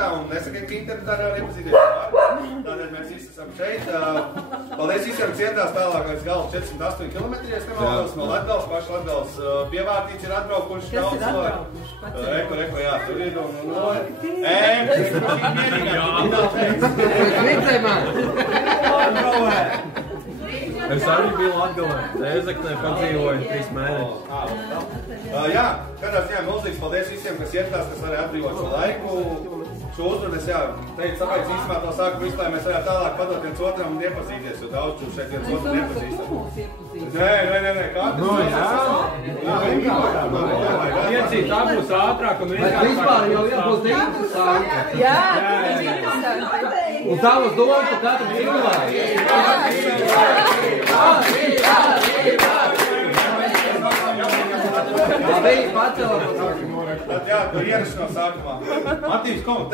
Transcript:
Un nesakiet, ka internetā nevar iepazīties ar. Tādēļ mēs visi esam šeit. Paldies visiem cietās tālāk līdz galu 408 km. Nemaldos no Latgales, paši Latgales pievārtīts ir atbraukuši daudz. Kas ir atbraukuši? Reko, jā, tur ir Es arī biju Latgalē. Rēzeknē padzīvoju 3 mēnešus. Jā, kādā ziņā milzīgs paldies visiem, kas ieradās, kas varēja atbrīvot šo laiku. Šo uzrunas, jā, teicu, tāpēc īstenībā to sākumu visu, lai mēs varētu tālāk padot viens otram un iepazīties, jo daudz šeit viens otru nepazīstam. Nē, kā Iecīt, tā būs ātrāk un vienkāršāk. Bet vispār jau jābūt interesanti. Jā, interesanti. Un tavas domas par katru cilvēku. Labi, pacēlām. Jā, tur ierašanās sākumā. Matīvs, kom,